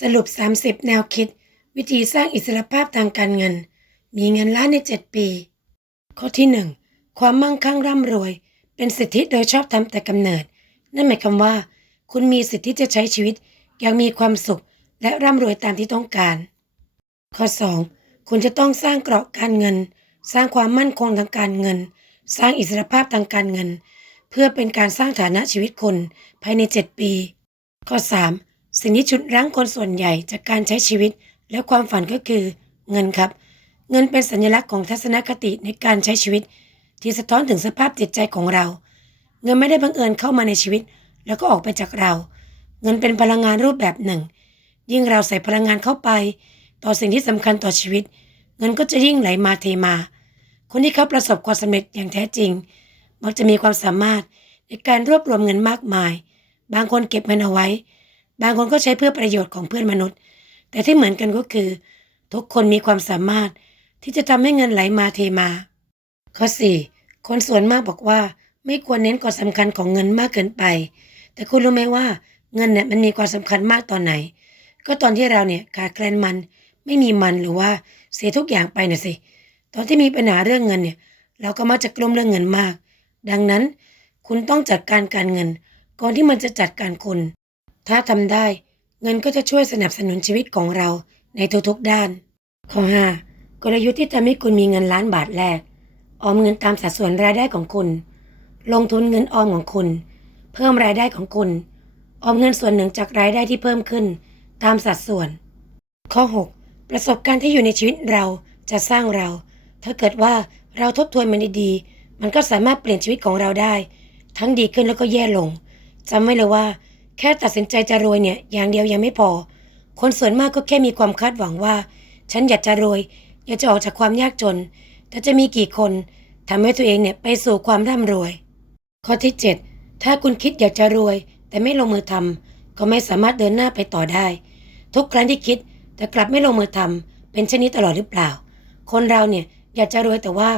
สรุป 30 แนวคิด วิธีสร้างอิสรภาพทางการเงิน มีเงินล้านใน 7 ปี ข้อที่ 1 ความมั่งคั่งร่ำรวย เป็นสิทธิโดยชอบธรรมแต่กำเนิด นั่นหมายความว่า คุณมีสิทธิจะใช้ชีวิตอย่างมีความสุขและร่ำรวยตามที่ต้องการ ข้อ 2 คุณจะต้องสร้างเกราะการเงิน สร้างความมั่นคงทางการเงิน สร้างอิสรภาพทางการเงิน เพื่อเป็นการสร้างฐานะชีวิตคนภายใน 7 ปี ข้อ 3 สิ่งที่ฉุดรั้งคนส่วนใหญ่จากการใช้ชีวิตและความฝันก็คือเงินครับ เงินเป็นสัญลักษณ์ของทัศนคติในการใช้ชีวิต ที่สะท้อนถึงสภาพจิตใจของเรา เงินไม่ได้บังเอิญเข้ามาในชีวิต แล้วก็ออกไปจากเรา เงินเป็นพลังงานรูปแบบหนึ่ง ยิ่งเราใส่พลังงานเข้าไป ต่อสิ่งที่สำคัญต่อชีวิต เงินก็จะยิ่งไหลมาเทมา คนที่เขาประสบความสำเร็จอย่างแท้จริง มักจะมีความสามารถในการรวบรวมเงินมากมาย บางคนเก็บเงินเอาไว้ บางคนก็ใช้เพื่อประโยชน์ของเพื่อนมนุษย์ แต่ที่เหมือนกันก็คือ ทุกคนมีความสามารถที่จะทำให้เงินไหลมาเทมา ข้อ 4 คนส่วนมากบอกว่า ไม่ควรเน้นความสำคัญของเงินมากเกินไป แต่คุณรู้ไหมว่าเงินเนี่ยมันมีความสำคัญมากตอนไหน ก็ตอนที่เราเนี่ยขาดแคลนมันไม่มีมันหรือว่าเสียทุกอย่างไปน่ะสิ ตอนที่มีปัญหาเรื่องเงินเนี่ย เราก็มักจะกลุ้มเรื่องเงินมาก ดังนั้นคุณต้องจัดการการเงิน ก่อนที่มันจะจัดการคุณ ถ้าทำได้ เงินก็จะช่วยสนับสนุนชีวิตของเราในทุกๆด้าน ข้อ 5 กลยุทธ์ที่ทำให้คุณมีเงินล้านบาทแรก ออมเงินตามสัดส่วนรายได้ของคุณ ลงทุนเงินออมของคุณ เพิ่มรายได้ของคุณ ออมเงินส่วนหนึ่งจากรายได้ที่เพิ่มขึ้น ตามสัดส่วน ข้อ 6 ประสบการณ์ที่อยู่ในชีวิตเราจะสร้างเรา ถ้าเกิดว่าเราทบทวนมันดีๆมันก็สามารถเปลี่ยนชีวิตของเราได้ ทั้งดีขึ้นแล้วก็แย่ลงจำไว้เลยว่า แค่ตัดสินใจจะรวยเนี่ย อย่างเดียวยังไม่พอ คนส่วนมากก็แค่มีความคาดหวังว่า ฉันอยากจะรวย อยากจะออกจากความยากจน แต่จะมีกี่คนทำให้ตัวเองเนี่ยไปสู่ความร่ำรวย ข้อที่ 7 ถ้าคุณคิดอยากจะรวย แต่ไม่ลงมือทำก็ไม่สามารถเดินหน้าไปต่อได้ ทุกครั้งที่คิดแต่กลับไม่ลงมือทำเป็นเช่นนี้ตลอดหรือเปล่า คนเราเนี่ยอยากจะรวยแต่ว่า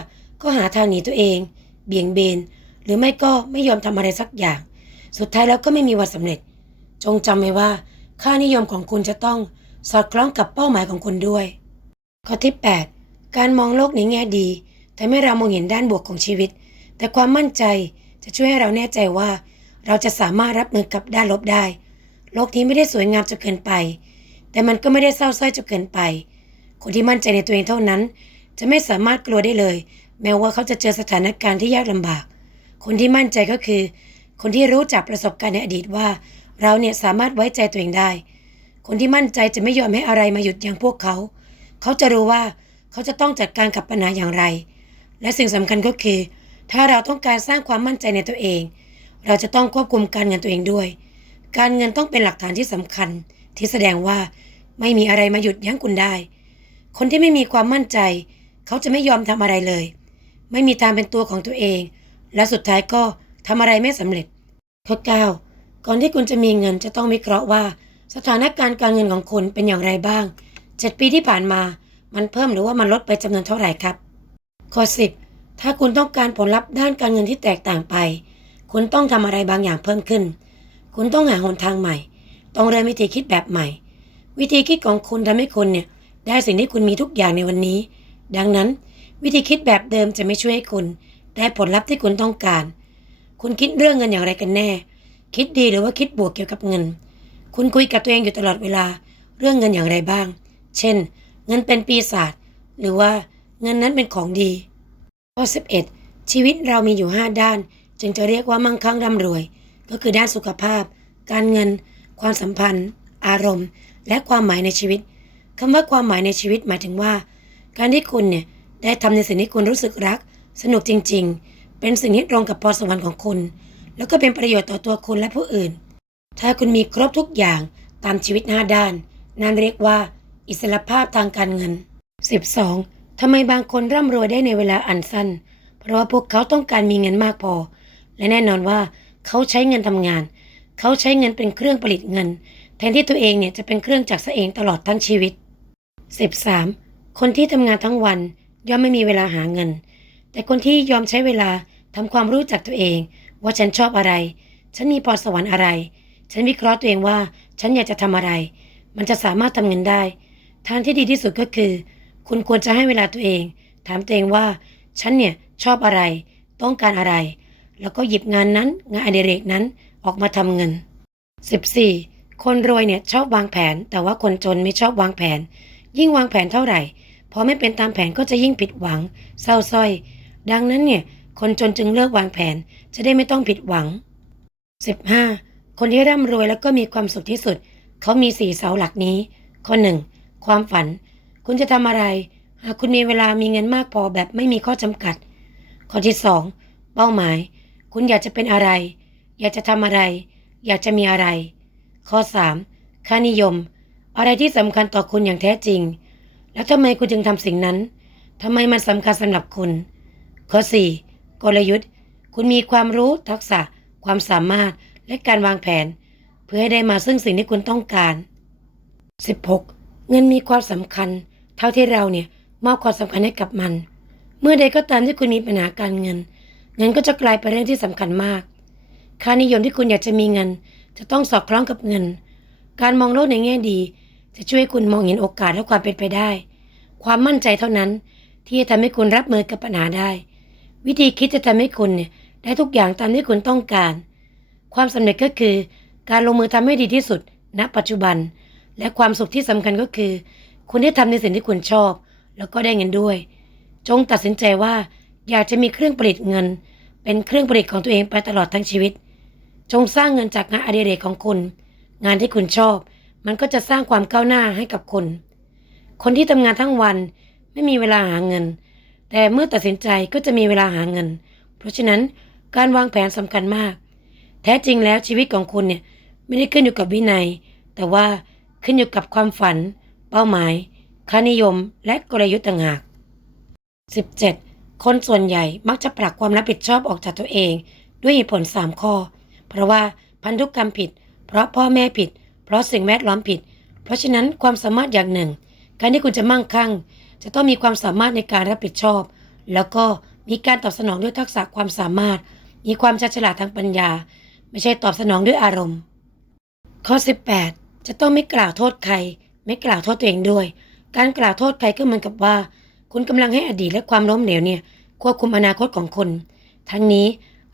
ก็หาทางหนีตัวเอง เบี่ยงเบน หรือไม่ก็ไม่ยอมทำอะไรสักอย่าง สุดท้ายแล้วก็ไม่มีวันสำเร็จ จงจำไว้ว่า ค่านิยมของคุณจะต้องสอดคล้องกับเป้าหมายของคุณด้วย ข้อที่ 8 การมองโลกในแง่ดีทำให้เรามองเห็นด้านบวกของชีวิต แต่ความมั่นใจจะช่วยให้เราแน่ใจว่า เราจะสามารถรับมือกับด้านลบได้ โลกนี้ไม่ได้สวยงามจนเกินไป แต่มันก็ไม่ได้เศร้าส้อยจนเกินไป คนที่มั่นใจในตัวเองเท่านั้น จะไม่สามารถกลัวได้เลย แม้ว่าเขาจะเจอสถานการณ์ที่ยากลำบาก คนที่มั่นใจก็คือ คนที่รู้จักประสบการณ์ในอดีตว่า เราเนี่ยสามารถไว้ใจตัวเองได้ คนที่มั่นใจจะไม่ยอมให้อะไรมาหยุดยั้งพวกเขา เขาจะรู้ว่าเขาจะต้องจัดการกับปัญหาอย่างไร และสิ่งสำคัญก็คือ ถ้าเราต้องการสร้างความมั่นใจในตัวเอง เราจะต้องควบคุมการเงินตัวเองด้วย การเงินต้องเป็นหลักฐานที่สำคัญ ที่แสดงว่าไม่มีอะไรมาหยุดยั้งคุณได้ คนที่ไม่มีความมั่นใจ เขาจะไม่ยอมทำอะไรเลย ไม่มีทางเป็นตัวของตัวเอง และสุดท้ายก็ ทำอะไรไม่สำเร็จข้อ9ก่อนที่คุณจะมีเงินจะต้องวิเคราะห์ว่า สถานการณ์การเงินของคุณเป็นอย่างไรบ้าง 7 ปีที่ผ่านมา มันเพิ่มหรือว่ามันลดไปจำนวนเท่าไหร่ครับ ข้อ 10 ถ้าคุณต้องการผลลัพธ์ด้านการเงินที่แตกต่างไป คุณต้องทำอะไรบางอย่างเพิ่มขึ้น คุณต้องหาหนทางใหม่ ต้องเริ่มวิธีคิดแบบใหม่ วิธีคิดของคุณทำให้คุณเนี่ยได้สิ่งที่คุณมีทุกอย่างในวันนี้ ดังนั้น วิธีคิดแบบเดิมจะไม่ช่วยให้คุณได้ผลลัพธ์ที่คุณต้องการ คุณคิดเรื่องเงินอย่างไรกันแน่ คิดดีหรือว่าคิดบวกเกี่ยวกับเงิน คุณคุยกับตัวเองอยู่ตลอดเวลา เรื่องเงินอย่างไรบ้าง เช่น เงินเป็นปีศาจหรือว่าเงินนั้นเป็นของดีข้อ11 ชีวิตเรามีอยู่ 5 ด้าน จึงจะเรียกว่ามั่งคั่งร่ำรวย ก็คือด้านสุขภาพ การเงิน ความสัมพันธ์ อารมณ์ และความหมายในชีวิตคำว่าความหมายในชีวิตหมายถึงว่า การที่คุณเนี่ยได้ทำในสิ่งที่คุณรู้สึกรัก สนุกจริง ๆ เป็นสิ่งที่ตรงกับพรสวรรค์ของคุณ แล้วก็เป็นประโยชน์ต่อตัวคุณและผู้อื่น ถ้าคุณมีครบทุกอย่างตามชีวิต5ด้าน นั่นเรียกว่า อิสรภาพทางการเงิน 12. ทำไมบางคนร่ำรวยได้ในเวลาอันสั้น เพราะว่าพวกเขาต้องการมีเงินมากพอ และแน่นอนว่าเขาใช้เงินทำงาน เขาใช้เงินเป็นเครื่องผลิตเงิน แทนที่ตัวเองเนี่ยจะเป็นเครื่องจักรซะเองตลอดทั้งชีวิต 13. คนที่ทำงานทั้งวันย่อมไม่มีเวลาหาเงิน แต่คนที่ยอมใช้เวลาทำความรู้จักตัวเอง ว่าฉันชอบอะไร ฉันมีพรสวรรค์อะไร ฉันวิเคราะห์ตัวเองว่า ฉันอยากจะทำอะไร มันจะสามารถทำเงินได้ ทางที่ดีที่สุดก็คือ คุณควรจะให้เวลาตัวเอง ถามตัวเองว่า ฉันเนี่ยชอบอะไร ต้องการอะไร แล้วก็หยิบงานนั้น งานอดิเรกนั้นออกมาทำเงิน 14. คนรวยเนี่ยชอบวางแผน แต่ว่าคนจนไม่ชอบวางแผน ยิ่งวางแผนเท่าไหร่พอไม่เป็นตามแผนก็จะยิ่งผิดหวัง เศร้าสร้อย ดังนั้นเนี่ย คนจนจึงเลิกวางแผนจะได้ไม่ต้องผิดหวัง 15. คนที่ร่ำรวยแล้วก็มีความสุขที่สุด เขามีสี่เสาหลักนี้ ข้อ 1. ความฝัน คุณจะทำอะไร หากคุณมีเวลามีเงินมากพอแบบไม่มีข้อจำกัด ข้อที่ 2. เป้าหมาย คุณอยากจะเป็นอะไร อยากจะทำอะไร อยากจะมีอะไร ข้อ 3. ค่านิยม อะไรที่สำคัญต่อคุณอย่างแท้จริง แล้วทำไมคุณจึงทำสิ่งนั้นทำไมมันสำคัญสำหรับคุณ ข้อ 4. กลยุทธ์ คุณมีความรู้ทักษะ ความสามารถและการวางแผน เพื่อให้ได้มาซึ่งสิ่งที่คุณต้องการ 16. เงินมีความสำคัญ เท่าที่เราเนี่ยมอบความสำคัญให้กับมัน เมื่อใดก็ตามที่คุณมีปัญหาการเงิน เงินก็จะกลายเป็นเรื่องที่สำคัญมาก ค่านิยมที่คุณอยากจะมีเงิน จะต้องสอดคล้องกับเงิน การมองโลกในแง่ดี จะช่วยคุณมองเห็นโอกาสและความเป็นไปได้ ความมั่นใจเท่านั้นที่จะทำให้คุณรับมือกับปัญหาได้ วิธีคิดจะทำให้คุณเนี่ยได้ทุกอย่างตามที่คุณต้องการ ความสำเร็จก็คือ การลงมือทำให้ดีที่สุด ณ ปัจจุบัน และความสุขที่สำคัญก็คือ คุณได้ทำในสิ่งที่คุณชอบ แล้วก็ได้เงินด้วย จงตัดสินใจว่า อยากจะมีเครื่องผลิตเงิน เป็นเครื่องผลิตของตัวเองไปตลอดทั้งชีวิต จงสร้างเงินจากงานอดิเรกของคุณ งานที่คุณชอบ มันก็จะสร้างความก้าวหน้าให้กับคุณ คนที่ทำงานทั้งวันไม่มีเวลาหาเงิน แต่เมื่อตัดสินใจก็จะมีเวลาหาเงิน เพราะฉะนั้นการวางแผนสำคัญมาก แท้จริงแล้วชีวิตของคุณเนี่ยไม่ได้ขึ้นอยู่กับวินัย แต่ว่าขึ้นอยู่กับความฝัน เป้าหมาย ค่านิยม และกลยุทธ์ต่างหาก 17. คนส่วนใหญ่มักจะผลักความรับผิดชอบออกจากตัวเอง ด้วยเหตุผล 3 ข้อ เพราะว่าพันธุกรรมผิด เพราะพ่อแม่ผิด เพราะสิ่งแวดล้อมผิด เพราะฉะนั้นความสามารถอย่างหนึ่ง การที่คุณจะมั่งคั่ง จะต้องมีความสามารถในการรับผิดชอบ แล้วก็มีการตอบสนองด้วยทักษะความสามารถ มีความชัฉลาดทางปัญญา ไม่ใช่ตอบสนองด้วยอารมณ์ ข้อ 18 จะต้องไม่กล่าวโทษใคร ไม่กล่าวโทษตัวเองด้วย การกล่าวโทษใครก็เหมือนกับว่า คุณกำลังให้อดีตและความล้มเหลวเนี่ยควบคุมอนาคตของคุณ ทั้งนี้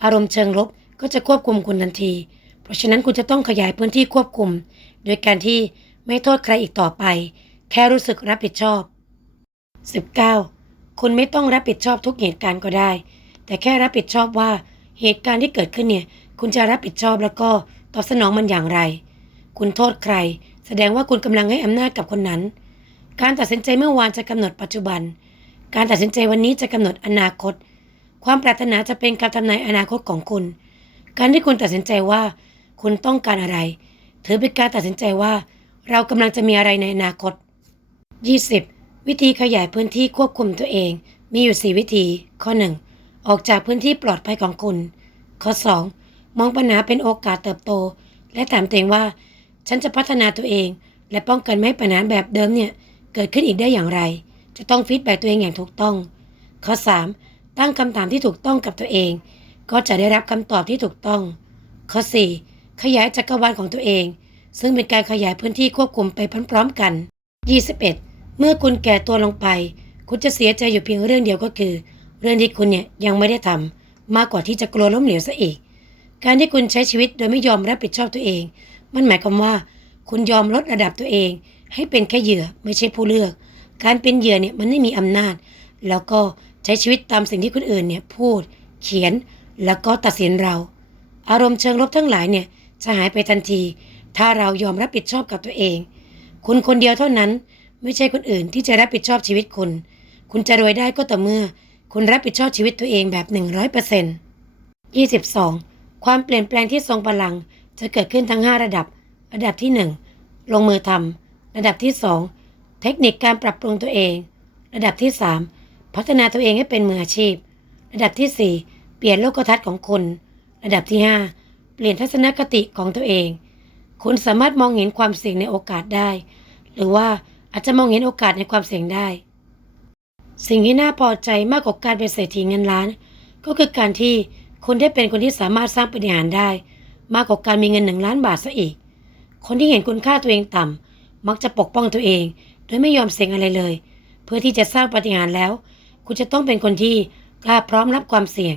อารมณ์เชิงลบก็จะควบคุมคุณทันที เพราะฉะนั้นคุณจะต้องขยายพื้นที่ควบคุม โดยการที่ไม่โทษใครอีกต่อไป แค่รู้สึกรับผิดชอบ 19. คุณไม่ต้องรับผิดชอบทุกเหตุการณ์ก็ได้ แต่แค่รับผิดชอบว่าเหตุการณ์ที่เกิดขึ้นเนี่ย คุณจะรับผิดชอบแล้วก็ตอบสนองมันอย่างไร คุณโทษใคร แสดงว่าคุณกำลังให้อำนาจกับคนนั้น การตัดสินใจเมื่อวานจะกำหนดปัจจุบัน การตัดสินใจวันนี้จะกำหนดอนาคต ความปรารถนาจะเป็นการทำนายอนาคตของคุณ การที่คุณตัดสินใจว่า คุณต้องการอะไร ถือเป็นการตัดสินใจว่า เรากำลังจะมีอะไรในอนาคต 20. วิธีขยายพื้นที่ควบคุมตัวเอง มีอยู่ 4 วิธี ข้อ 1. ออกจากพื้นที่ปลอดภัยของคุณ ข้อ 2. มองปัญหาเป็นโอกาสเติบโต และถามตัวเองว่า ฉันจะพัฒนาตัวเอง และป้องกันไม่ให้ปัญหาแบบเดิมเนี่ย เกิดขึ้นอีกได้อย่างไร จะต้องฟีดแบ็ตัวเองอย่างถูกต้อง ข้อ 3. ตั้งคำถามที่ถูกต้องกับตัวเอง ก็จะได้รับคำตอบที่ถูกต้อง ข้อ 4. ขยายจักรวาลของตัวเอง ซึ่งเป็นการขยายพื้นที่ควบคุมไปพร้อมๆกัน 21เมื่อคุณแก่ตัวลงไป คุณจะเสียใจอยู่เพียงเรื่องเดียวก็คือ เรื่องที่คุณเนี่ยยังไม่ได้ทำมากกว่าที่จะกลัวล้มเหลวซะอีก การที่คุณใช้ชีวิตโดยไม่ยอมรับผิดชอบตัวเอง มันหมายความว่า คุณยอมลดระดับตัวเอง ให้เป็นแค่เหยื่อไม่ใช่ผู้เลือก การเป็นเหยื่อเนี่ยมันไม่มีอำนาจ แล้วก็ใช้ชีวิตตามสิ่งที่คนอื่นเนี่ยพูด เขียนแล้วก็ตัดสินเรา อารมณ์เชิงลบทั้งหลายเนี่ยจะหายไปทันที ถ้าเรายอมรับผิดชอบกับตัวเอง คุณคนเดียวเท่านั้น ไม่ใช่คนอื่นที่จะรับผิดชอบชีวิตคุณ คุณจะรวยได้ก็ต่อเมื่อ คุณรับผิดชอบชีวิตตัวเองแบบ 100% 22. ความเปลี่ยนแปลงที่ทรงพลังจะเกิดขึ้นทั้ง 5 ระดับ ระดับที่ 1 ลงมือทำระดับที่ 2 เทคนิคการปรับปรุงตัวเอง ระดับที่ 3 พัฒนาตัวเองให้เป็นมืออาชีพ ระดับที่ 4 เปลี่ยนโลกทัศน์ของคุณ ระดับที่ 5 เปลี่ยนทัศนคติของตัวเอง คุณสามารถมองเห็นความเสี่ยงในโอกาสได้ หรือว่า อาจจะมองเห็นโอกาสในความเสี่ยงได้ สิ่งที่น่าพอใจมากกว่าการเป็นเศรษฐีเงินล้าน ก็คือการที่คุณได้เป็นคนที่สามารถสร้างปฏิหารได้ มากกว่าการมีเงินหนึ่งล้านบาทซะอีก คนที่เห็นคุณค่าตัวเองต่ำมักจะปกป้องตัวเอง โดยไม่ยอมเสี่ยงอะไรเลย เพื่อที่จะสร้างปฏิหารแล้ว คุณจะต้องเป็นคนที่กล้าพร้อมรับความเสี่ยง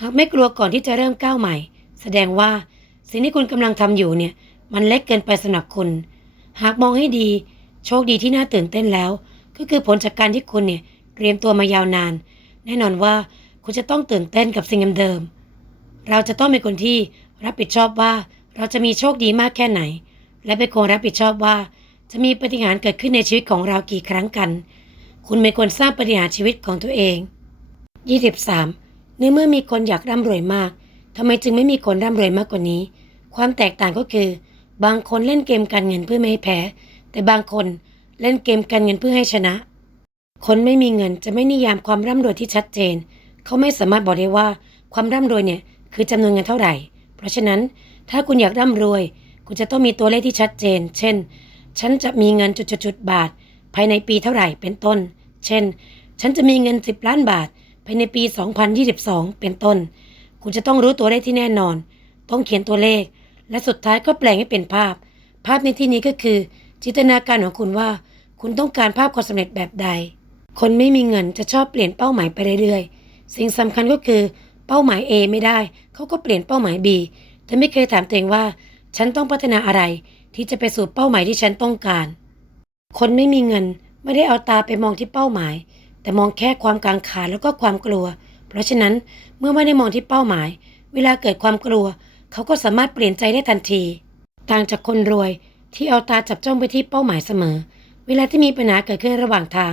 หากไม่กลัวก่อนที่จะเริ่มก้าวใหม่ แสดงว่าสิ่งที่คุณกำลังทำอยู่เนี่ยมันเล็กเกินไปสำหรับคุณ หากมองให้ดี โชคดีที่น่าตื่นเต้นแล้ว ก็คือผลจากการที่คุณเนี่ยเตรียมตัวมายาวนาน แน่นอนว่าคุณจะต้องตื่นเต้นกับสิ่งเดิมๆเราจะต้องเป็นคนที่รับผิดชอบว่าเราจะมีโชคดีมากแค่ไหน และเป็นคนรับผิดชอบว่า จะมีปฏิหารเกิดขึ้นในชีวิตของเรากี่ครั้งกัน คุณเป็นคนสร้างปฏิหารชีวิตของตัวเอง 23. ในเมื่อมีคนอยากร่ำรวยมากทำไมจึงไม่มีคนร่ำรวยมากกว่านี้ ความแตกต่างก็คือ บางคนเล่นเกมการเงินเพื่อไม่ให้แพ้ แต่บางคนเล่นเกมการเงินเพื่อให้ชนะ คนไม่มีเงินจะไม่นิยามความร่ำรวยที่ชัดเจน เขาไม่สามารถบอกได้ว่าความร่ำรวยเนี่ยคือจำนวนเงินเท่าไหร่ เพราะฉะนั้นถ้าคุณอยากร่ำรวย คุณจะต้องมีตัวเลขที่ชัดเจน เช่น ฉันจะมีเงินจุดๆบาท ภายในปีเท่าไหร่เป็นต้น เช่น ฉันจะมีเงิน 10 ล้านบาท ภายในปี 2022 เป็นต้น คุณจะต้องรู้ตัวเลขที่แน่นอน ต้องเขียนตัวเลข และสุดท้ายก็แปลงให้เป็นภาพ ภาพในที่นี้ก็คือ จินตนาการของคุณว่า คุณต้องการภาพความสำเร็จแบบใด คนไม่มีเงินจะชอบเปลี่ยนเป้าหมายไปเรื่อยๆ สิ่งสำคัญก็คือเป้าหมาย A ไม่ได้ เขาก็เปลี่ยนเป้าหมาย B แต่ไม่เคยถามตัวเองว่า ฉันต้องพัฒนาอะไร ที่จะไปสู่เป้าหมายที่ฉันต้องการ คนไม่มีเงินไม่ได้เอาตาไปมองที่เป้าหมาย แต่มองแค่ความกังขาแล้วก็ความกลัว เพราะฉะนั้นเมื่อไม่ได้มองที่เป้าหมาย เวลาเกิดความกลัว เขาก็สามารถเปลี่ยนใจได้ทันที ต่างจากคนรวย ที่เอาตาจับจ้องไปที่เป้าหมายเสมอ เวลาที่มีปัญหาเกิดขึ้นระหว่างทาง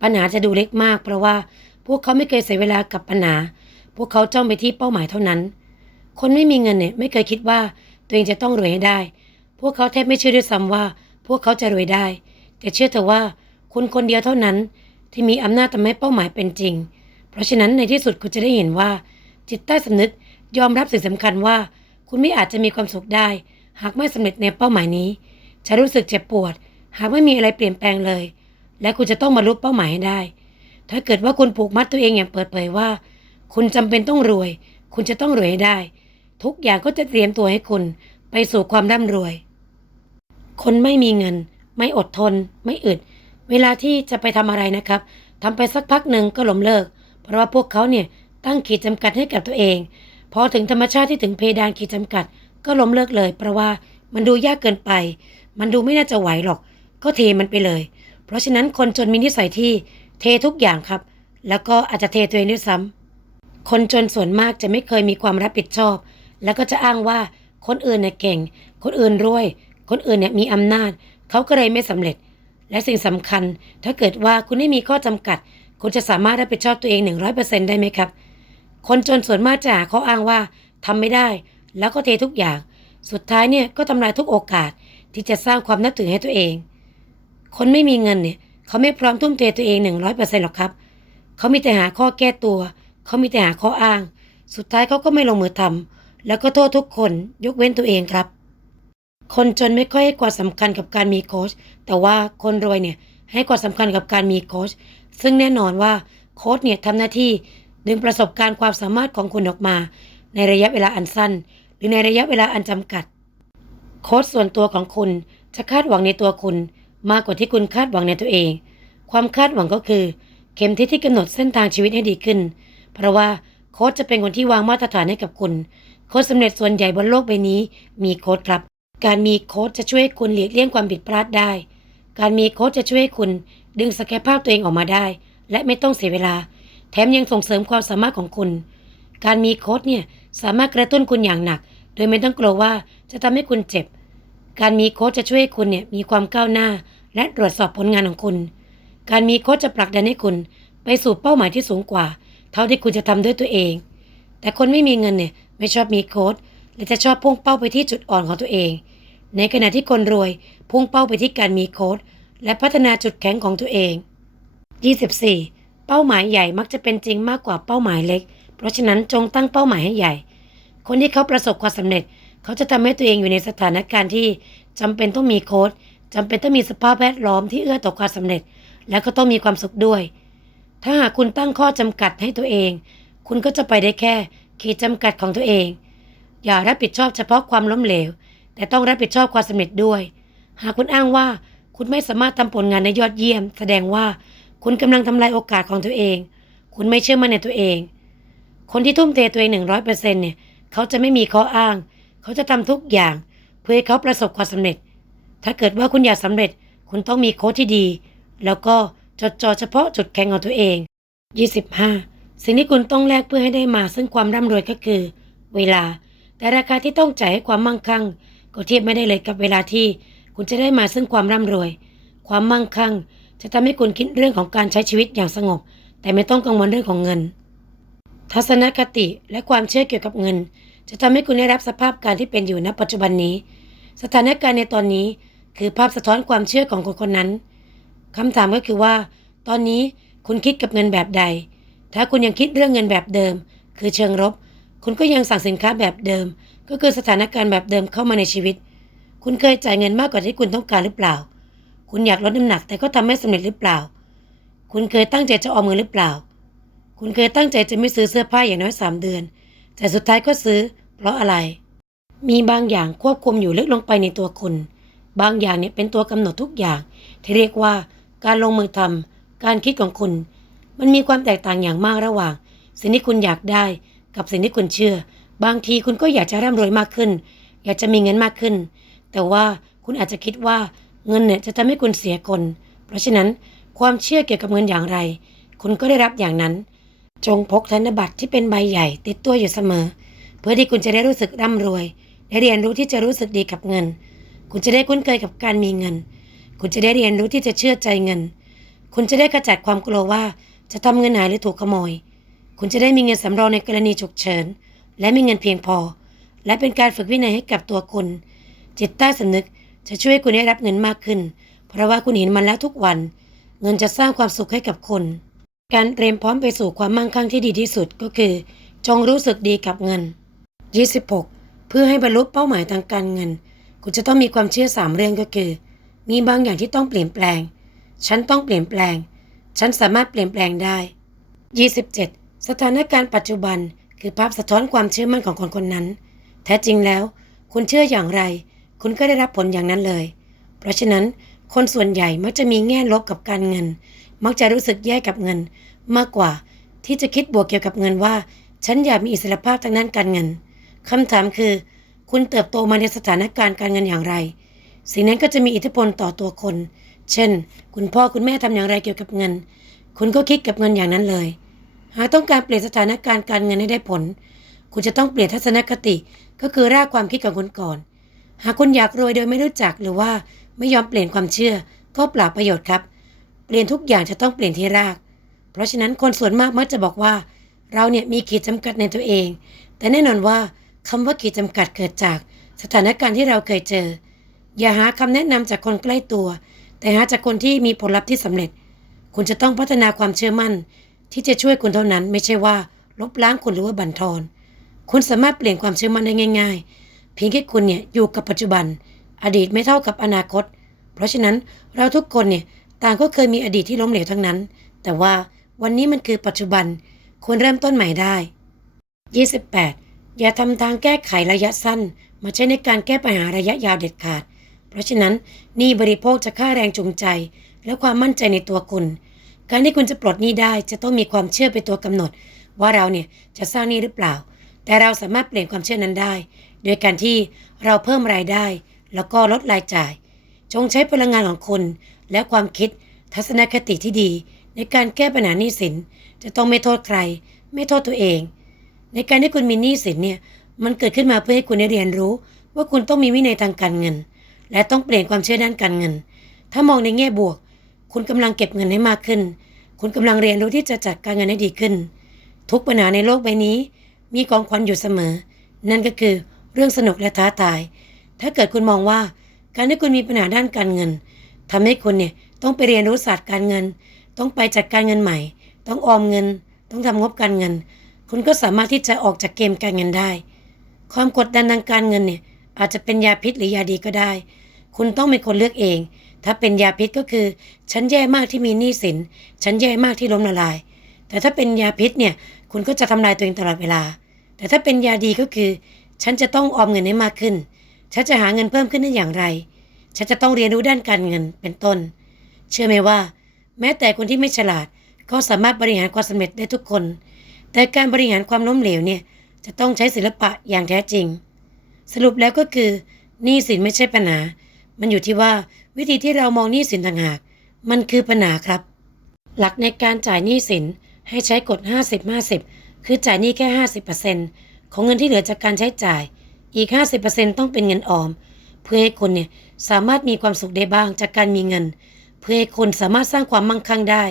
ปัญหาจะดูเล็กมาก เพราะว่าพวกเขาไม่เคยเสียเวลากับปัญหา พวกเขาจ้องไปที่เป้าหมายเท่านั้น คนไม่มีเงินเนี่ยไม่เคยคิดว่าตัวเองจะต้องรวยให้ได้ พวกเขาแทบไม่เชื่อด้วยซ้ำว่า พวกเขาจะรวยได้ แต่เชื่อเถอะว่าคุณคนเดียวเท่านั้น ที่มีอำนาจทำให้เป้าหมายเป็นจริง เพราะฉะนั้นในที่สุดคุณจะได้เห็นว่า จิตใต้สำนึกยอมรับสิ่งสำคัญว่า คุณไม่อาจจะมีความสุขได้ หากไม่สำเร็จในเป้าหมายนี้ จะรู้สึกเจ็บปวด หากไม่มีอะไรเปลี่ยนแปลงเลย และคุณจะต้องบรรลุเป้าหมายให้ได้ ถ้าเกิดว่าคุณผูกมัดตัวเองอย่างเปิดเผยว่า คุณจำเป็นต้องรวย คุณจะต้องรวยให้ได้ ทุกอย่างก็จะเตรียมตัวให้คุณไปสู่ความร่ำรวย คนไม่มีเงิน ไม่อดทน ไม่อึด เวลาที่จะไปทำอะไรนะครับทำไปสักพักหนึ่งก็ล้มเลิก เพราะว่าพวกเขาเนี่ยตั้งขีดจำกัดให้กับตัวเอง พอถึงธรรมชาติที่ถึงเพดานขีดจำกัด ก็ล้มเลิกเลย เพราะว่ามันดูยากเกินไป มันดูไม่น่าจะไหวหรอก ก็เทมันไปเลย เพราะฉะนั้นคนจนมีนิสัยที่เททุกอย่างครับ แล้วก็อาจจะเทตัวเองด้วยซ้ำคนจนส่วนมากจะไม่เคยมีความรับผิดชอบ แล้วก็จะอ้างว่าคนอื่นเนี่ยเก่ง คนอื่นรวย คนอื่นเนี่ยมีอำนาจ เขาก็เลยไม่สำเร็จ และสิ่งสำคัญ ถ้าเกิดว่าคุณไม่มีข้อจำกัด คุณจะสามารถรับผิดชอบตัวเอง 100%ได้ไหมครับ คนจนส่วนมากจะหาข้ออ้างว่าทำไม่ได้ แล้วก็เททุกอย่าง สุดท้ายเนี่ยก็ทำลายทุกโอกาส ที่จะสร้างความนับถือให้ตัวเอง คนไม่มีเงินเนี่ย เขาไม่พร้อมทุ่มเทตัวเอง100%หรอกครับ เขามีแต่หาข้อแก้ตัว เขามีแต่หาข้ออ้าง สุดท้ายเขาก็ไม่ลงมือทำแล้วก็โทษทุกคนยกเว้นตัวเองครับ คนจนไม่ค่อยให้ความสำคัญกับการมีโค้ชแต่ว่าคนรวยเนี่ยให้ความสำคัญกับการมีโค้ชซึ่งแน่นอนว่าโค้ชเนี่ยทำหน้าที่ดึงประสบการณ์ความสามารถของคุณออกมา ในระยะเวลาอันสั้น หรือในระยะเวลาอันจำกัด โค้ชส่วนตัวของคุณจะคาดหวังในตัวคุณ มากกว่าที่คุณคาดหวังในตัวเอง ความคาดหวังก็คือ เข็มทิศที่กำหนดเส้นทางชีวิตให้ดีขึ้น เพราะว่าโค้ชจะเป็นคนที่วางมาตรฐานให้กับคุณ โค้ชสำเร็จส่วนใหญ่บนโลกใบนี้ มีโค้ชครับ การมีโค้ชจะช่วยให้คุณหลีกเลี่ยงความผิดพลาดได้ การมีโค้ชจะช่วยให้คุณ ดึงศักยภาพตัวเองออกมาได้ และไม่ต้องเสียเวลา แถมยังส่งเสริมความสามารถของคุณ การมีโค้ชเนี่ยสามารถกระตุ้นคุณอย่างหนัก โดยไม่ต้องกลัวว่าจะทำให้คุณเจ็บ การมีโค้ชจะช่วยให้คุณเนี่ยมีความก้าวหน้า และตรวจสอบผลงานของคุณ การมีโค้ชจะผลักดันให้คุณไปสู่เป้าหมายที่สูงกว่า เท่าที่คุณจะทำด้วยตัวเอง แต่คนไม่มีเงินเนี่ยไม่ชอบมีโค้ชและจะชอบพุ่งเป้าไปที่จุดอ่อนของตัวเอง ในขณะที่คนรวยพุ่งเป้าไปที่การมีโค้ชและพัฒนาจุดแข็งของตัวเอง 24. เป้าหมายใหญ่มักจะเป็นจริงมากกว่าเป้าหมายเล็ก เพราะฉะนั้นจงตั้งเป้าหมายให้ใหญ่ คนที่เขาประสบความสำเร็จ เขาจะทำให้ตัวเองอยู่ในสถานการณ์ที่จำเป็นต้องมีโค้ชจำเป็นต้องมีสภาพแวดล้อมที่เอื้อต่อความสำเร็จ และก็ต้องมีความสุขด้วย ถ้าหากคุณตั้งข้อจำกัดให้ตัวเอง คุณก็จะไปได้แค่ขีดจำกัดของตัวเอง อย่ารับผิดชอบเฉพาะความล้มเหลว แต่ต้องรับผิดชอบความสำเร็จด้วย หากคุณอ้างว่าคุณไม่สามารถทำผลงานได้ยอดเยี่ยม แสดงว่าคุณกำลังทำลายโอกาสของตัวเอง คุณไม่เชื่อมั่นในตัวเอง คนที่ทุ่มเทตัวเองหนึ่งร้อยเปอร์เซ็นต์เนี่ย เขาจะไม่มีข้ออ้าง เขาจะทำทุกอย่างเพื่อให้เขาประสบความสำเร็จ ถ้าเกิดว่าคุณอยากสำเร็จ คุณต้องมีโค้ชที่ดี แล้วก็จดจ่อเฉพาะจุดแข็งของตัวเอง 25. สิ่งที่คุณต้องแลกเพื่อให้ได้มาซึ่งความร่ำรวยก็คือ เวลา แต่ราคาที่ต้องจ่ายให้ความมั่งคั่ง ก็เทียบไม่ได้เลยกับเวลาที่ คุณจะได้มาซึ่งความร่ำรวย ความมั่งคั่ง จะทำให้คุณคิดเรื่องของการใช้ชีวิตอย่างสงบ แต่ไม่ต้องกังวลเรื่องของเงิน ทัศนคติและความเชื่อเกี่ยวกับเงิน จะทำให้คุณได้รับสภาพการที่เป็นอยู่ณปัจจุบันนี้ สถานการณ์ในตอนนี้คือภาพสะท้อนความเชื่อของคนคนนั้นคำถามก็คือว่า ตอนนี้คุณคิดกับเงินแบบใด ถ้าคุณยังคิดเรื่องเงินแบบเดิม คือเชิงรบ คุณก็ยังสั่งสินค้าแบบเดิม ก็คือสถานการณ์แบบเดิมเข้ามาในชีวิต คุณเคยจ่ายเงินมากกว่าที่คุณต้องการหรือเปล่า คุณอยากลดน้ำหนักแต่ก็ทำไม่สำเร็จหรือเปล่า คุณเคยตั้งใจจะออมเงินหรือเปล่า คุณเคยตั้งใจจะไม่ซื้อเสื้อผ้าอย่างน้อยสามเดือน แต่สุดท้ายก็ซื้อ เพราะอะไร มีบางอย่างควบคุมอยู่ลึกลงไปในตัวคุณ บางอย่างเนี่ยเป็นตัวกำหนดทุกอย่าง ที่เรียกว่า การลงมือทำการคิดของคุณ มันมีความแตกต่างอย่างมากระหว่าง สิ่งที่คุณอยากได้ กับสิ่งที่คุณเชื่อ บางทีคุณก็อยากจะร่ำรวยมากขึ้น อยากจะมีเงินมากขึ้น แต่ว่าคุณอาจจะคิดว่าเงินเนี่ยจะทำให้คุณเสียคน เพราะฉะนั้นความเชื่อเกี่ยวกับเงินอย่างไร คุณก็ได้รับอย่างนั้น จงพกธนบัตรที่เป็นใบใหญ่ติดตัวอยู่เสมอ เพื่อที่คุณจะได้รู้สึกร่ำรวยและเรียนรู้ที่จะรู้สึกดีกับเงิน คุณจะได้คุ้นเคยกับการมีเงิน คุณจะได้เรียนรู้ที่จะเชื่อใจเงิน คุณจะได้ขจัดความกลัวว่าจะทำเงินหายหรือถูกขโมย คุณจะได้มีเงินสำรองในกรณีฉุกเฉิน และมีเงินเพียงพอ และเป็นการฝึกวินัยให้กับตัวคุณ จิตใต้สำนึกจะช่วยคุณได้รับเงินมากขึ้น เพราะว่าคุณเห็นมันแล้วทุกวัน เงินจะสร้างความสุขให้กับคุณ การเตรียมพร้อมไปสู่ความมั่งคั่งที่ดีที่สุดก็คือ จงรู้สึกดีกับเงิน 26 เพื่อให้บรรลุเป้าหมายทางการเงิน คุณจะต้องมีความเชื่อสามเรื่องก็คือ มีบางอย่างที่ต้องเปลี่ยนแปลง ฉันต้องเปลี่ยนแปลง ฉันสามารถเปลี่ยนแปลงได้ 27. สถานการณ์ปัจจุบัน คือภาพสะท้อนความเชื่อมั่นของคนคนนั้น แท้จริงแล้ว คุณเชื่ออย่างไร คุณก็ได้รับผลอย่างนั้นเลย เพราะฉะนั้นคนส่วนใหญ่มักจะมีแง่ลบกับการเงิน มักจะรู้สึกแย่กับเงิน มากกว่าที่จะคิดบวกเกี่ยวกับเงินว่า ฉันอยากมีอิสรภาพทางด้านการเงินคำถามคือ คุณเติบโตมาในสถานการณ์การเงินอย่างไร สิ่งนั้นก็จะมีอิทธิพลต่อตัวคน เช่น คุณพ่อคุณแม่ทำอย่างไรเกี่ยวกับเงิน คุณก็คิดกับเงินอย่างนั้นเลย หากต้องการเปลี่ยนสถานการณ์การเงินให้ได้ผล คุณจะต้องเปลี่ยนทัศนคติก็คือรากความคิดของคุณก่อน หากคุณอยากรวยโดยไม่รู้จักหรือว่าไม่ยอมเปลี่ยนความเชื่อก็เปล่าประโยชน์ครับ เปลี่ยนทุกอย่างจะต้องเปลี่ยนที่ราก เพราะฉะนั้นคนส่วนมากมักจะบอกว่า เราเนี่ยมีขีดจำกัดในตัวเอง แต่แน่นอนว่าคำว่าขีดจำกัดเกิดจากสถานการณ์ที่เราเคยเจอ อย่าหาคำแนะนำจากคนใกล้ตัว แต่หาจากคนที่มีผลลัพธ์ที่สำเร็จ คุณจะต้องพัฒนาความเชื่อมั่น ที่จะช่วยคุณเท่านั้น ไม่ใช่ว่า ลบล้างคุณหรือว่าบั่นทอน คุณสามารถเปลี่ยนความเชื่อมั่นได้ง่าย ๆ เพียงแค่คุณเนี่ยอยู่กับปัจจุบัน อดีตไม่เท่ากับอนาคต เพราะฉะนั้นเราทุกคนเนี่ยต่างก็เคยมีอดีตที่ล้มเหลวทั้งนั้น แต่ว่า วันนี้มันคือปัจจุบัน ควรเริ่มต้นใหม่ได้ 28 อย่าทำทางแก้ไขระยะสั้น มาใช้ในการแก้ปัญหาระยะยาวเด็ดขาด เพราะฉะนั้นหนี้บริโภคจะฆ่าแรงจูงใจ และความมั่นใจในตัวคุณ การที่คุณจะปลดหนี้ได้จะต้องมีความเชื่อเป็นตัวกำหนด ว่าเราเนี่ยจะสร้างหนี้หรือเปล่า แต่เราสามารถเปลี่ยนความเชื่อนั้นได้ โดยการที่เราเพิ่มรายได้ แล้วก็ลดรายจ่าย จงใช้พลังงานของคุณและความคิดทัศนคติที่ดี ในการแก้ปัญหาหนี้สินจะต้องไม่โทษใคร ไม่โทษตัวเอง ในการที่คุณมีหนี้สินเนี่ยมันเกิดขึ้นมาเพื่อให้คุณได้เรียนรู้ ว่าคุณต้องมีวินัยทางการเงิน และต้องเปลี่ยนความเชื่อด้านการเงิน ถ้ามองในแง่บวก คุณกำลังเก็บเงินให้มากขึ้น คุณกำลังเรียนรู้ที่จะจัดการเงินให้ดีขึ้น ทุกปัญหาในโลกใบนี้ มีกองขวัญอยู่เสมอ นั่นก็คือเรื่องสนุกและท้าทาย ถ้าเกิดคุณมองว่าการที่คุณมีปัญหาด้านการเงินทำให้คุณเนี่ยต้องไปเรียนรู้ศาสตร์การเงิน ต้องไปจัดการเงินใหม่ ต้องออมเงิน ต้องทำงบการเงิน คุณก็สามารถที่จะออกจากเกมการเงินได้ ความกดดันทางการเงินเนี่ยอาจจะเป็นยาพิษหรือยาดีก็ได้ คุณต้องเป็นคนเลือกเอง ถ้าเป็นยาพิษก็คือ ฉันแย่มากที่มีหนี้สิน ฉันแย่มากที่ล้มละลาย แต่ถ้าเป็นยาพิษเนี่ย คุณก็จะทำลายตัวเองตลอดเวลา แต่ถ้าเป็นยาดีก็คือ ฉันจะต้องออมเงินให้มากขึ้น ฉันจะหาเงินเพิ่มขึ้นได้อย่างไร ฉันจะต้องเรียนรู้ด้านการเงินเป็นต้น เชื่อไหมว่า แม้แต่คนที่ไม่ฉลาดก็สามารถบริหารความสำเร็จได้ทุกคน แต่การบริหารความล้มเหลวเนี่ยจะต้องใช้ศิลปะอย่างแท้จริง สรุปแล้วก็คือหนี้สินไม่ใช่ปัญหา มันอยู่ที่ว่าวิธีที่เรามองหนี้สินต่างหาก มันคือปัญหาครับ หลักในการจ่ายหนี้สินให้ใช้กฎ 50-50 คือจ่ายหนี้แค่ 50%ของเงินที่เหลือจากการใช้จ่าย อีก 50%ต้องเป็นเงินออม เพื่อให้คุณเนี่ยสามารถมีความสุขได้บ้างจากการมีเงิน เพื่อให้คุณสามารถสร้างความมั่งคั่งได้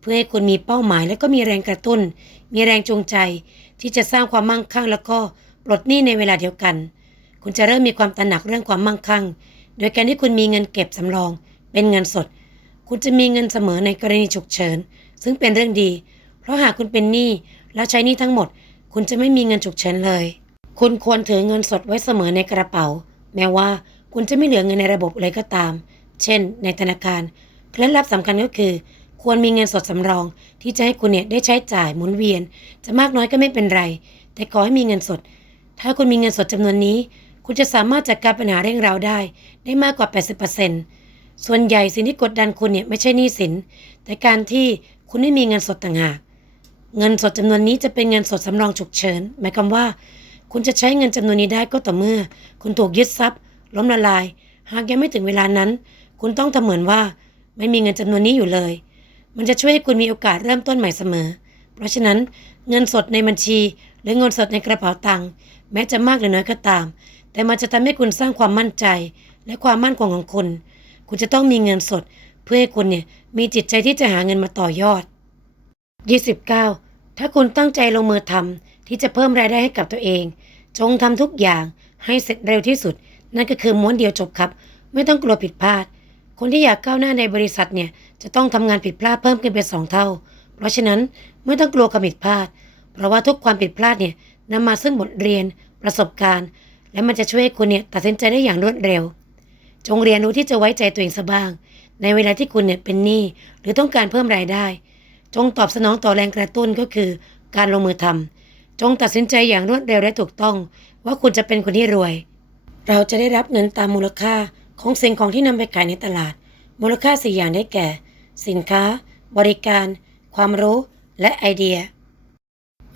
เพื่อให้คุณมีเป้าหมายและก็มีแรงกระตุ้น มีแรงจูงใจ ที่จะสร้างความมั่งคั่ง แล้วก็ปลดหนี้ในเวลาเดียวกัน คุณจะเริ่มมีความตระหนักเรื่องความมั่งคั่ง โดยการที่คุณมีเงินเก็บสำรอง เป็นเงินสด คุณจะมีเงินเสมอในกรณีฉุกเฉิน ซึ่งเป็นเรื่องดี เพราะหากคุณเป็นหนี้แล้วใช้หนี้ทั้งหมด คุณจะไม่มีเงินฉุกเฉินเลย คุณควรถือเงินสดไว้เสมอในกระเป๋า แม้ว่าคุณจะไม่เหลือเงินในระบบเลยก็ตาม เช่น ในธนาคารเคล็ดลับสำคัญก็คือ ควรมีเงินสดสำรอง ที่จะให้คุณเนี่ยได้ใช้จ่ายหมุนเวียน จะมากน้อยก็ไม่เป็นไร แต่ขอให้มีเงินสด ถ้าคุณมีเงินสดจำนวนนี้ คุณจะสามารถจัดการปัญหาเร่งราวได้ ได้มากกว่า 80%ส่วนใหญ่สิ่งที่กดดันคุณเนี่ยไม่ใช่หนี้สิน แต่การที่คุณไม่มีเงินสดต่างหากเงินสดจำนวนนี้จะเป็นเงินสดสำรองฉุกเฉิน หมายความว่า คุณจะใช้เงินจำนวนนี้ได้ก็ต่อเมื่อ คุณถูกยึดทรัพย์ ล้มละลาย หากยังไม่ถึงเวลานั้น คุณต้องทำเหมือนว่า ไม่มีเงินจำนวนนี้อยู่เลย มันจะช่วยให้คุณมีโอกาสเริ่มต้นใหม่เสมอ เพราะฉะนั้นเงินสดในบัญชี หรือเงินสดในกระเป๋าตังค์แม้จะมากหรือน้อยก็ตาม แต่มันจะทำให้คุณสร้างความมั่นใจ และความมั่นคงของคุณ คุณจะต้องมีเงินสดเพื่อให้คุณเนี่ยมีจิตใจที่จะหาเงินมาต่อยอด 29 ถ้าคุณตั้งใจลงมือทำที่จะเพิ่มรายได้ให้กับตัวเอง จงทำทุกอย่างให้เสร็จเร็วที่สุด นั่นก็คือม้วนเดียวจบครับ ไม่ต้องกลัวผิดพลาด คนที่อยากก้าวหน้าในบริษัทเนี่ยจะต้องทำงานผิดพลาดเพิ่มขึ้นเป็นสองเท่า เพราะฉะนั้นไม่ต้องกลัวความผิดพลาด เพราะว่าทุกความผิดพลาดเนี่ยนำมาซึ่งบทเรียน ประสบการณ์ และมันจะช่วยให้คุณเนี่ยตัดสินใจได้อย่างรวดเร็ว จงเรียนรู้ที่จะไว้ใจตัวเองซะบ้าง ในเวลาที่คุณเนี่ยเป็นหนี้หรือต้องการเพิ่มรายได้ จงตอบสนองต่อแรงกระตุ้นก็คือ การลงมือทำจงตัดสินใจอย่างรวดเร็วและถูกต้อง ว่าคุณจะเป็นคนที่รวย เราจะได้รับเงินตามมูลค่า ของสิ่งของที่นำไปขายในตลาด มูลค่าสี่อย่างได้แก่ สินค้า บริการ ความรู้และไอเดีย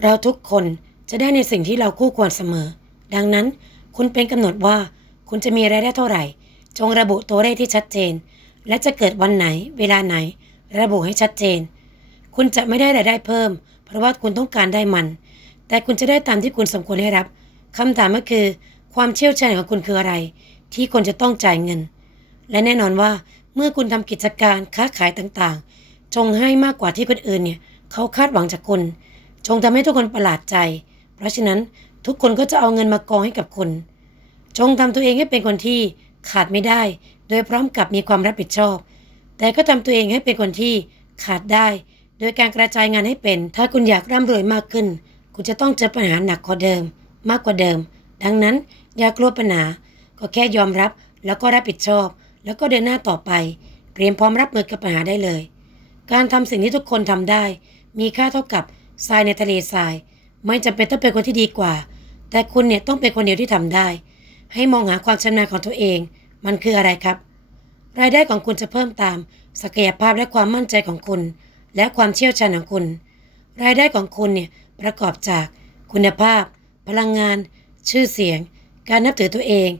เราทุกคนจะได้ในสิ่งที่เราคู่ควรเสมอ ดังนั้น คุณเป็นกำหนดว่า คุณจะมีรายได้เท่าไหร่ จงระบุตัวเลขที่ชัดเจน และจะเกิดวันไหน เวลาไหน ระบุให้ชัดเจน คุณจะไม่ได้รายได้เพิ่ม เพราะว่าคุณต้องการได้มัน แต่คุณจะได้ตามที่คุณสมควรได้รับคำถามก็คือ ความเชี่ยวชาญของคุณคืออะไร ที่คนจะต้องจ่ายเงิน และแน่นอนว่าเมื่อคุณทำกิจการค้าขายต่างๆ จงให้มากกว่าที่คนอื่นเนี่ยเขาคาดหวังจากคุณ จงทำให้ทุกคนประหลาดใจ เพราะฉะนั้นทุกคนก็จะเอาเงินมากองให้กับคุณ จงทำตัวเองให้เป็นคนที่ขาดไม่ได้ โดยพร้อมกับมีความรับผิดชอบ แต่ก็ทำตัวเองให้เป็นคนที่ขาดได้ โดยการกระจายงานให้เป็น ถ้าคุณอยากร่ำรวยมากขึ้น คุณจะต้องเจอปัญหาหนักกว่าเดิม มากกว่าเดิม ดังนั้นอย่ากลัวปัญหา ก็แค่ยอมรับแล้วก็รับผิดชอบ แล้วก็เดินหน้าต่อไป เตรียมพร้อมรับมือกับปัญหาได้เลย การทำสิ่งที่ทุกคนทำได้ มีค่าเท่ากับทรายในทะเลทราย ไม่จำเป็นต้องเป็นคนที่ดีกว่า แต่คุณเนี่ยต้องเป็นคนเดียวที่ทำได้ ให้มองหาความชำนาญของตัวเอง มันคืออะไรครับ รายได้ของคุณจะเพิ่มตาม ศักยภาพและความมั่นใจของคุณ และความเชี่ยวชาญของคุณ รายได้ของคุณเนี่ยประกอบจาก คุณภาพ พลังงาน ชื่อเสียง การนับถือตัวเอง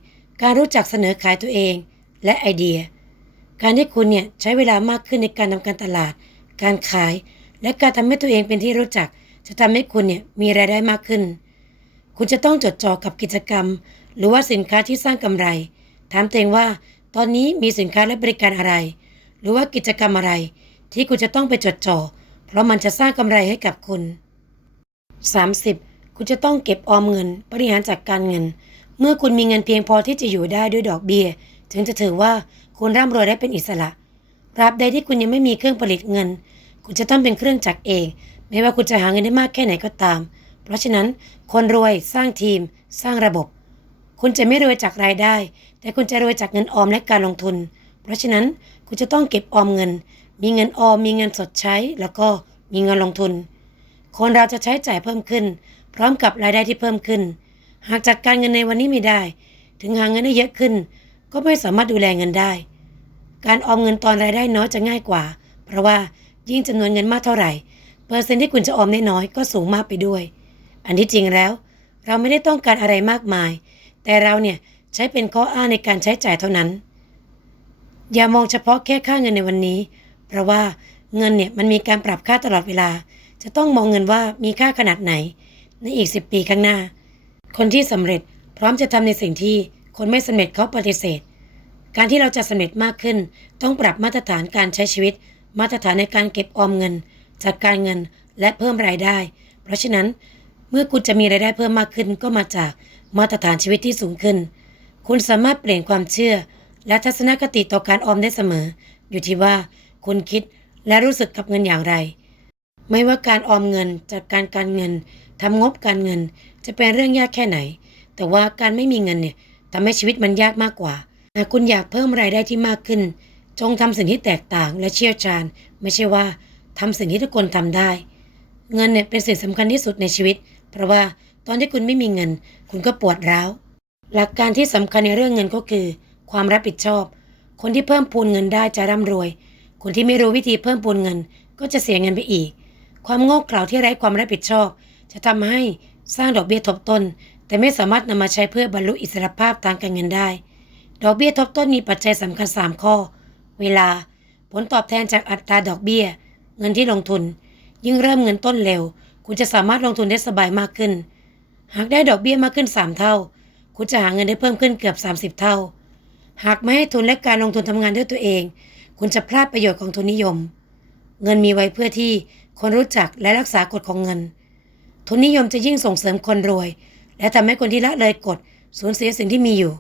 การรู้จักเสนอขายตัวเองและไอเดีย การที่คุณเนี่ยใช้เวลามากขึ้นในการทำการตลาด การขาย และการทำให้ตัวเองเป็นที่รู้จัก จะทำให้คุณเนี่ยมีรายได้มากขึ้น คุณจะต้องจดจ่อกับกิจกรรม หรือว่าสินค้าที่สร้างกำไร ถามตัวเองว่า ตอนนี้มีสินค้าและบริการอะไร หรือว่ากิจกรรมอะไร ที่คุณจะต้องไปจดจ่อ เพราะมันจะสร้างกำไรให้กับคุณ 30. คุณจะต้องเก็บออมเงินบริหารจัดการเงิน เมื่อคุณมีเงินเพียงพอที่จะอยู่ได้ด้วยดอกเบี้ย ถึงจะถือว่าคุณร่ำรวยได้เป็นอิสระราบใดที่คุณยังไม่มีเครื่องผลิตเงิน คุณจะต้องเป็นเครื่องจักรเอง ไม่ว่าคุณจะหาเงินได้มากแค่ไหนก็ตาม เพราะฉะนั้นคนรวยสร้างทีม สร้างระบบ คุณจะไม่รวยจากรายได้ แต่คุณจะรวยจากเงินออมและการลงทุน เพราะฉะนั้นคุณจะต้องเก็บออมเงิน มีเงินออม มีเงินสดใช้ แล้วก็มีเงินลงทุน คนเราจะใช้จ่ายเพิ่มขึ้น พร้อมกับรายได้ที่เพิ่มขึ้น หากจัดการเงินในวันนี้ไม่ได้ ถึงหาเงินได้เยอะขึ้น ก็ไม่สามารถดูแลเงินได้ การออมเงินตอนรายได้น้อยจะง่ายกว่า เพราะว่ายิ่งจำนวนเงินมากเท่าไหร่ เปอร์เซ็นต์ที่คุณจะออมได้น้อยก็สูงมากไปด้วย อันที่จริงแล้ว เราไม่ได้ต้องการอะไรมากมาย แต่เราเนี่ยใช้เป็นข้ออ้างในการใช้จ่ายเท่านั้น อย่ามองเฉพาะแค่ค่าเงินในวันนี้ เพราะว่าเงินเนี่ยมันมีการปรับค่าตลอดเวลา จะต้องมองเงินว่ามีค่าขนาดไหน ในอีก 10 ปีข้างหน้า คนที่สำเร็จพร้อมจะทำในสิ่งที่คนไม่สำเร็จเขาปฏิเสธ การที่เราจะสำเร็จมากขึ้น ต้องปรับมาตรฐานการใช้ชีวิต มาตรฐานในการเก็บออมเงิน จัดการเงินและเพิ่มรายได้ เพราะฉะนั้น เมื่อคุณจะมีรายได้เพิ่มมากขึ้นก็มาจากมาตรฐานชีวิตที่สูงขึ้น คุณสามารถเปลี่ยนความเชื่อ และทัศนคติต่อการออมได้เสมอ อยู่ที่ว่าคุณคิดและรู้สึกกับเงินอย่างไร ไม่ว่าการออมเงินจัดการการเงินทำงบการเงิน จะเป็นเรื่องยากแค่ไหน แต่ว่าการไม่มีเงินเนี่ยทำให้ชีวิตมันยากมากกว่า หากคุณอยากเพิ่มรายได้ที่มากขึ้น จงทำสิ่งที่แตกต่างและเชี่ยวชาญ ไม่ใช่ว่าทำสิ่งที่ทุกคนทำได้ เงินเนี่ยเป็นสิ่งสำคัญที่สุดในชีวิต เพราะว่าตอนที่คุณไม่มีเงิน คุณก็ปวดร้าว หลักการที่สำคัญในเรื่องเงินก็คือ ความรับผิดชอบ คนที่เพิ่มพูนเงินได้จะร่ำรวย คนที่ไม่รู้วิธีเพิ่มพูนเงิน ก็จะเสียเงินไปอีก ความโง่เขลาที่ไร้ความรับผิดชอบ จะทำให้ สร้างดอกเบี้ยทบต้น แต่ไม่สามารถนำมาใช้เพื่อบรรลุอิสรภาพทางการเงินได้ ดอกเบี้ยทบต้นมีปัจจัยสำคัญ 3 ข้อ เวลา ผลตอบแทนจากอัตราดอกเบี้ย เงินที่ลงทุน ยิ่งเริ่มเงินต้นเร็ว คุณจะสามารถลงทุนได้สบายมากขึ้น หากได้ดอกเบี้ยมากขึ้น 3 เท่า คุณจะหาเงินได้เพิ่มขึ้นเกือบ 30 เท่า หากไม่ให้ทุนและการลงทุนทำงานด้วยตัวเอง คุณจะพลาดประโยชน์ของทุนนิยม เงินมีไว้เพื่อที่คนรู้จักและรักษากฎของเงิน ทุนนิยมจะยิ่งส่งเสริมคนรวย และทำให้คนที่ละเลยกฎสูญเสียสิ่งที่มีอยู่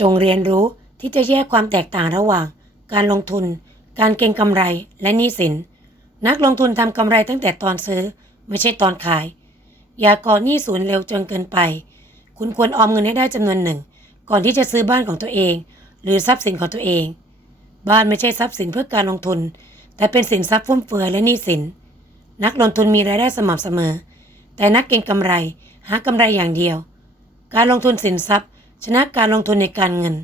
จงเรียนรู้ที่จะแยกความแตกต่างระหว่าง การลงทุน การเก็งกำไรและหนี้สิน นักลงทุนทำกำไรตั้งแต่ตอนซื้อไม่ใช่ตอนขาย อย่าก่อหนี้ศูนย์เร็วจนเกินไป คุณควรออมเงินให้ได้จำนวนหนึ่ง ก่อนที่จะซื้อบ้านของตัวเอง หรือทรัพย์สินของตัวเอง บ้านไม่ใช่ทรัพย์สินเพื่อการลงทุน แต่เป็นสินทรัพย์ฟุ่มเฟือยและหนี้สิน นักลงทุนมีรายได้สม่ำเสมอ แต่นักเก็งกำไรหากำไรอย่างเดียว การลงทุนสินทรัพย์ ชนะการลงทุนในการเงิน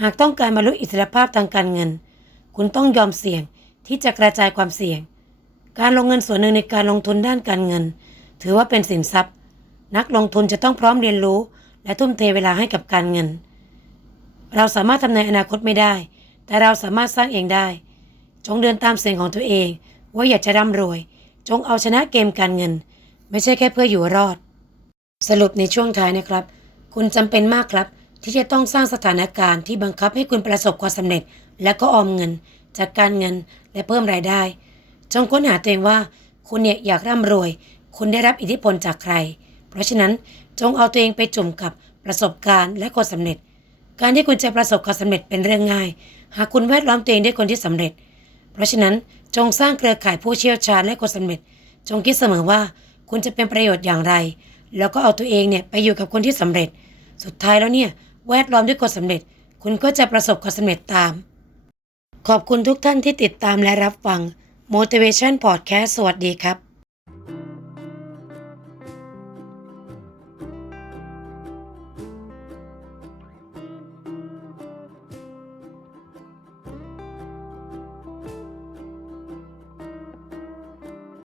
หากต้องการบรรลุอิสรภาพทางการเงิน คุณต้องยอมเสี่ยงที่จะกระจายความเสี่ยง การลงเงินส่วนหนึ่งในการลงทุนด้านการเงิน ถือว่าเป็นสินทรัพย์ นักลงทุนจะต้องพร้อมเรียนรู้ และทุ่มเทเวลาให้กับการเงิน เราสามารถทำในอนาคตไม่ได้ แต่เราสามารถสร้างเองได้ จงเดินตามเสียงของตัวเอง ว่าอยากจะร่ำรวย จงเอาชนะเกมการเงิน ไม่ใช่แค่เพื่ออยู่รอด สรุปในช่วงท้ายนะครับ คุณจำเป็นมากครับ ที่จะต้องสร้างสถานการณ์ที่บังคับให้คุณประสบความสำเร็จ และก็ออมเงิน จากการเงินและเพิ่มรายได้ จงค้นหาตัวเองว่า คุณเนี่ยอยากร่ำรวย คุณได้รับอิทธิพลจากใคร เพราะฉะนั้นจงเอาตัวเองไปจุ่มกับประสบการณ์และความสำเร็จ การที่คุณจะประสบความสำเร็จเป็นเรื่องง่าย หากคุณแวดล้อมตัวเองด้วยคนที่สำเร็จ เพราะฉะนั้นจงสร้างเครือข่ายผู้เชี่ยวชาญและคนสำเร็จ จงคิดเสมอว่า คุณจะเป็นประโยชน์อย่างไร แล้วก็เอาตัวเองเนี่ยไปอยู่กับคนที่สำเร็จ สุดท้ายแล้วเนี่ยแวดล้อมด้วยคนสำเร็จ คุณก็จะประสบความสำเร็จตาม ขอบคุณทุกท่านที่ติดตามและรับฟัง Motivation Podcast สวัสดีครับ